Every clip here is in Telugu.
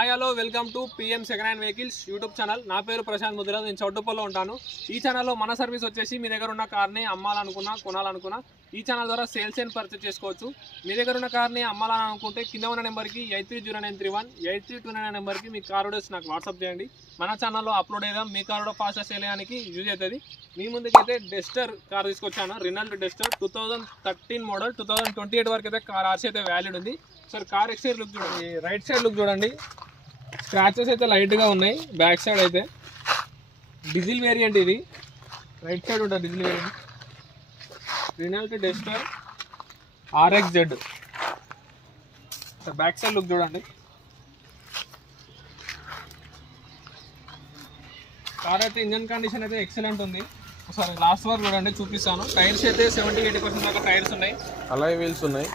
Hi hello welcome to PM second hand vehicles YouTube channel. నా పేరు ప్రశాంత్ ముదిరాజ్. నేను చౌటుప్పల్లో ఉంటాను. ఈ ఛానల్లో మన సర్వీస్ వచ్చేసి మీ దగ్గర ఉన్న కార్ని అమ్మాలనుకున్నా కొనాలనుకున్నా ఈ ఛానల్ ద్వారా సేల్స్ అండ్ పర్చేస్ చేసుకోవచ్చు. మీ దగ్గర ఉన్న కార్ని అమ్మాలని అనుకుంటే కింద ఉన్న నెంబర్కి 830931 8329 నెంబర్కి మీ కార్ వీడియోస్ నాకు వాట్సాప్ చేయండి. మన ఛానల్లో అప్లోడ్ అయ్యాం. మీ కార్ కూడా ఫాస్ట్గా సేల్ చేయడానికి యూజ్ అవుతుంది. మీ ముందుకైతే డస్టర్ కార్ తీసుకొచ్చాను. రినాల్ట్ డస్టర్ 2013 మోడల్ 2028 వరకు అయితే కార్ ఆర్సీ అయితే వ్యాలిడ్ ఉంది. సార్ కార్ ఎక్స్టీరియర్ లుక్ చూడండి, రైట్ సైడ్ లుక్ చూడండి. స్క్రాచెస్ అయితే లైట్గా ఉన్నాయి. బ్యాక్ సైడ్ అయితే డీజిల్ వేరియంట్, ఇది రైట్ సైడ్ ఉంటుంది diesel variant. Renault Duster RXZ. Sir back side look చూడండి. కార్ అయితే ఇంజన్ కండిషన్ అయితే ఎక్సలెంట్ ఉంది. ఒకసారి లాస్ట్ వరకు చూడండి, చూపిస్తాను. టైర్స్ అయితే 70-80% దాకా టైర్స్ ఉన్నాయి. అలాయ్ వీల్స్ ఉన్నాయి.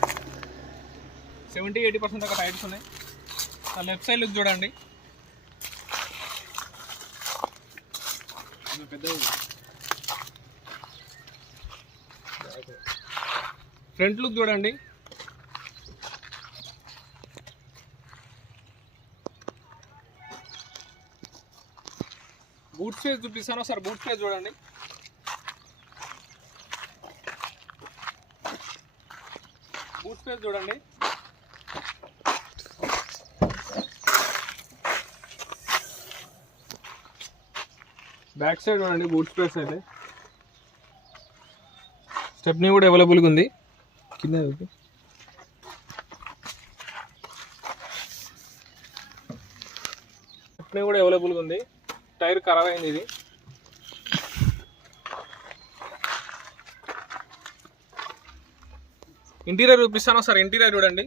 70-80% దాకా టైర్స్ ఉన్నాయి. లెఫ్ట్ సైడ్ లుక్ చూడండి. ఫ్రంట్ లుక్ చూడండి. బూట్ స్పేస్ చూపిస్తాను. సార్ బూట్ స్పేస్ చూడండి. బూట్ స్పేస్ చూడండి. బ్యాక్ సైడ్ చూడండి, బూట్ స్పేస్ అయితే. స్టెప్నీ కూడా అవైలబుల్గా ఉంది. కింద స్టెప్నీ కూడా అవైలబుల్గా ఉంది. టైర్ ఖరాబ్ అయింది ఇది. ఇంటీరియర్ చూపిస్తాను. సార్ ఇంటీరియర్ చూడండి.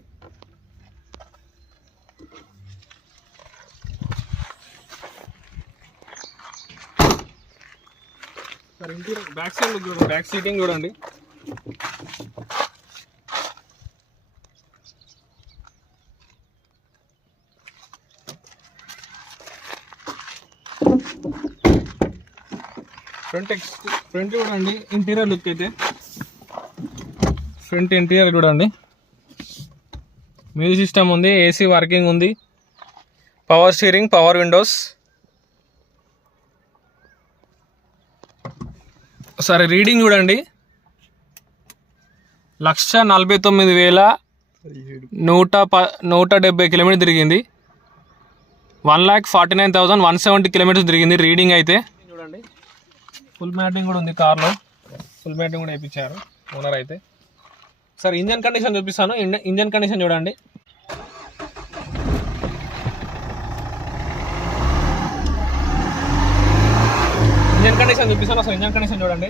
Sir interior back side look చూడండి. బ్యాక్ సీటింగ్ చూడండి. ఫ్రంట్ చూడండి. ఇంటీరియర్ లుక్ అయితే ఫ్రంట్ ఇంటీరియర్ చూడండి. మ్యూజిక్ సిస్టమ్ ఉంది, ఏసీ వర్కింగ్ ఉంది, పవర్ స్టీరింగ్, పవర్ విండోస్. సరే రీడింగ్ చూడండి. 149,170 కిలోమీటర్ తిరిగింది. 1,49,170 కిలోమీటర్స్ తిరిగింది రీడింగ్ అయితే. చూడండి, ఫుల్ మ్యాటింగ్ కూడా ఉంది కార్లో. ఫుల్ మ్యాటింగ్ కూడా వేయించారు ఓనర్ అయితే. సార్ ఇంజన్ కండిషన్ చూపిస్తాను. ఇంజన్ కండిషన్ చూడండి. ఇంజన్ కండిషన్ చూపిస్తాను. అసలు ఇంజన్ కండిషన్ చూడండి.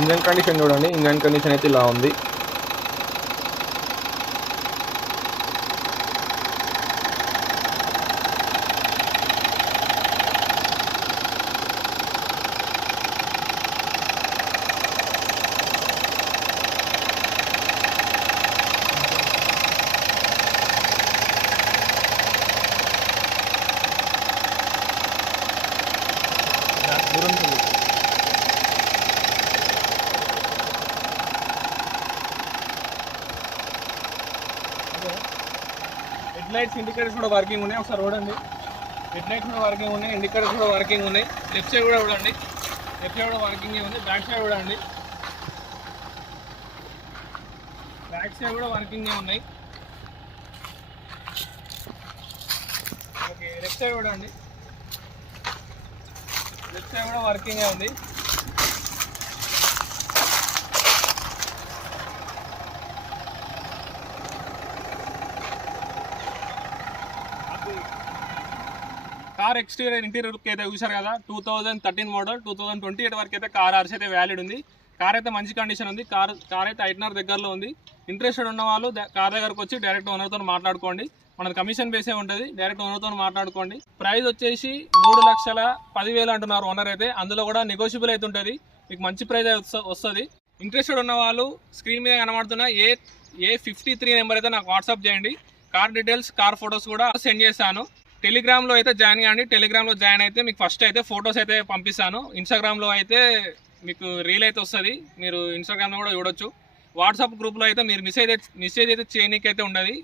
ఇంజన్ కండిషన్ చూడండి. ఇంజన్ కండిషన్ అయితే ఇలా ఉంది. హెడ్ లైట్స్ ఇండికేటర్స్ కూడా వర్కింగ్ ఉన్నాయి. ఒకసారి చూడండి. హెడ్ లైట్స్ కూడా వర్కింగ్ ఉన్నాయి, ఇండికేటర్స్ కూడా వర్కింగ్ ఉన్నాయి. లెఫ్ట్ సైడ్ కూడా చూడండి. లెఫ్ట్ సైడ్ కూడా వర్కింగ్ ఉంది. బ్యాక్ సైడ్ చూడండి. బ్యాక్ సైడ్ కూడా వర్కింగ్ ఉన్నాయి. ఓకే, లెఫ్ట్ సైడ్ చూడండి. లెఫ్ట్ సైడ్ కూడా వర్కింగ్ ఉంది. కార్ ఎక్స్టీరియర్ ఇంటీరియర్ అయితే చూసారు కదా. 2013 మోడల్ 2028 వరకు అయితే కార్ ఆర్సీ అయితే వ్యాలిడ్ ఉంది. కార్ అయితే మంచి కండిషన్ ఉంది. కార్ అయితే ఐటనర్ దగ్గరలో ఉంది. ఇంట్రెస్టెడ్ ఉన్న వాళ్ళు కార్ దగ్గరకు వచ్చి డైరెక్ట్ ఓనర్తో మాట్లాడుకోండి. మనది కమిషన్ బేసే ఉంటుంది. డైరెక్ట్ ఓనర్తో మాట్లాడుకోండి. ప్రైస్ వచ్చేసి 3,10,000 అంటున్నారు ఓనర్ అయితే. అందులో కూడా నెగోషియబుల్ అయితే ఉంటుంది. మీకు మంచి ప్రైస్ వస్తుంది. ఇంట్రెస్టెడ్ ఉన్న వాళ్ళు స్క్రీన్ మీద కనబడుతున్న A53 నెంబర్ అయితే నాకు వాట్సాప్ చేయండి. కార్ డీటెయిల్స్, కార్ ఫొటోస్ కూడా సెండ్ చేస్తాను. టెలిగ్రామ్లో అయితే జాయిన్ కాండి. టెలిగ్రామ్లో జాయిన్ అయితే మీకు ఫస్ట్ అయితే ఫొటోస్ అయితే పంపిస్తాను. ఇన్స్టాగ్రామ్లో అయితే మీకు రీల్ అయితే వస్తుంది, మీరు ఇన్స్టాగ్రామ్లో కూడా చూడొచ్చు. వాట్సాప్ గ్రూప్లో అయితే మీరు మెసేజ్ అయితే చేయనీకి అయితే ఉండదు.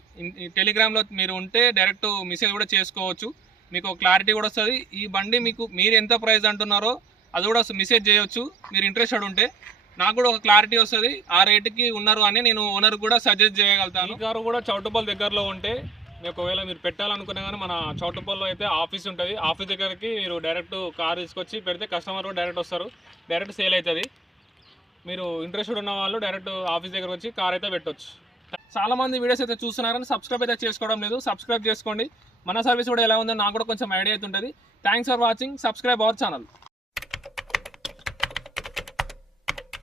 టెలిగ్రామ్లో మీరు ఉంటే డైరెక్ట్ మెసేజ్ కూడా చేసుకోవచ్చు, మీకు క్లారిటీ కూడా వస్తుంది. ఈ బండి మీకు మీరు ఎంత ప్రైస్ అంటున్నారో అది కూడా మెసేజ్ చేయొచ్చు. మీరు ఇంట్రెస్టెడ్ ఉంటే నాకు కూడా ఒక క్లారిటీ వస్తుంది, ఆ రేటుకి ఉన్నారు అని నేను ఓనర్ కూడా సజెస్ట్ చేయగలుగుతాను. ఈ కారు కూడా చౌటుప్పల్ దగ్గరలో ఉంటే ఒకవేళ మీరు పెట్టాలనుకునే కానీ మన చౌటుప్పల్లో అయితే ఆఫీస్ ఉంటుంది. ఆఫీస్ దగ్గరికి మీరు డైరెక్ట్ కార్ తీసుకొచ్చి పెడితే కస్టమర్ కూడా డైరెక్ట్ వస్తారు, డైరెక్ట్ సేల్ అవుతుంది. మీరు ఇంట్రెస్టెడ్ ఉన్న వాళ్ళు డైరెక్ట్ ఆఫీస్ దగ్గరకు వచ్చి కార్ అయితే పెట్టవచ్చు. చాలామంది వీడియోస్ అయితే చూస్తున్నారని సబ్స్క్రైబ్ అయితే చేసుకోవడం లేదు, సబ్స్క్రైబ్ చేసుకోండి. మన సర్వీస్ కూడా ఎలా ఉందో నాకు కూడా కొంచెం ఐడియా అయితే ఉంటుంది. Thanks for watching, subscribe our channel.